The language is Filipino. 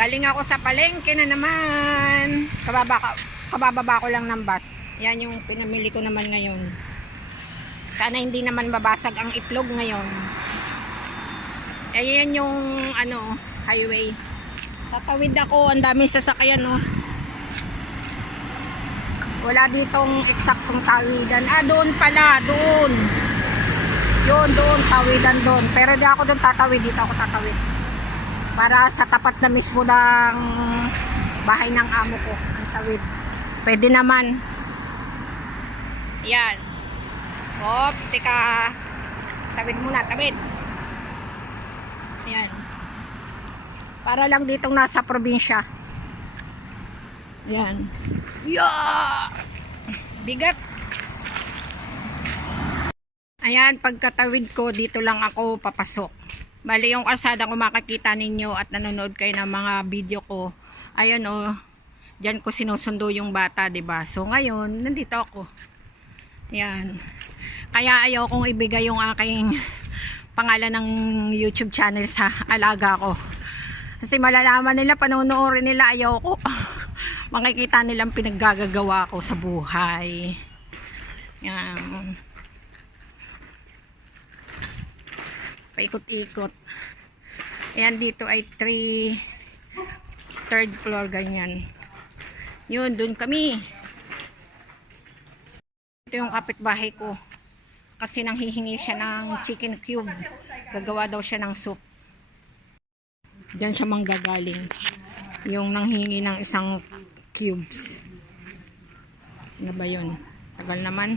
Galing ako sa palengke na naman. Kabababa ko lang ng bus. Yan yung pinamili ko naman ngayon. Sana hindi naman mabasag ang itlog ngayon. Ayan yung highway. Tatawid ako, ang daming sasakyan Wala ditong eksaktong tawidan. Doon pala, doon. Yun, doon, tawidan doon. Pero di ako doon tatawid, dito ako tatawid. Para sa tapat na mismo ng bahay ng amo ko, ang tawid. Pwede naman. Yan. Oops, tika. Tawid muna, tawid. Yan. Para lang ditong nasa probinsya. Yan. Yeah! Bigat. Ayan, pagkatawid ko, dito lang ako papasok. Bali yung kalsada kung makakita ninyo at nanonood kayo ng mga video ko. Ayan diyan ko sinusundo yung bata, 'di ba? So ngayon, nandito ako. Yan. Kaya ayaw kong ibigay yung aking pangalan ng YouTube channel sa alaga ko. Kasi malalaman nila, panonoorin nila, ayaw ko. Makikita nilang pinaggagawa ko sa buhay. Yan. Paikot-ikot. Ayan, dito ay 3rd floor, ganyan. Yun, dun kami. Ito yung kapitbahay ko. Kasi nanghihingi siya ng chicken cube. Gagawa daw siya ng soup. Diyan siya manggagaling. Yung nanghihingi ng isang cubes. Ano ba yun? Tagal naman.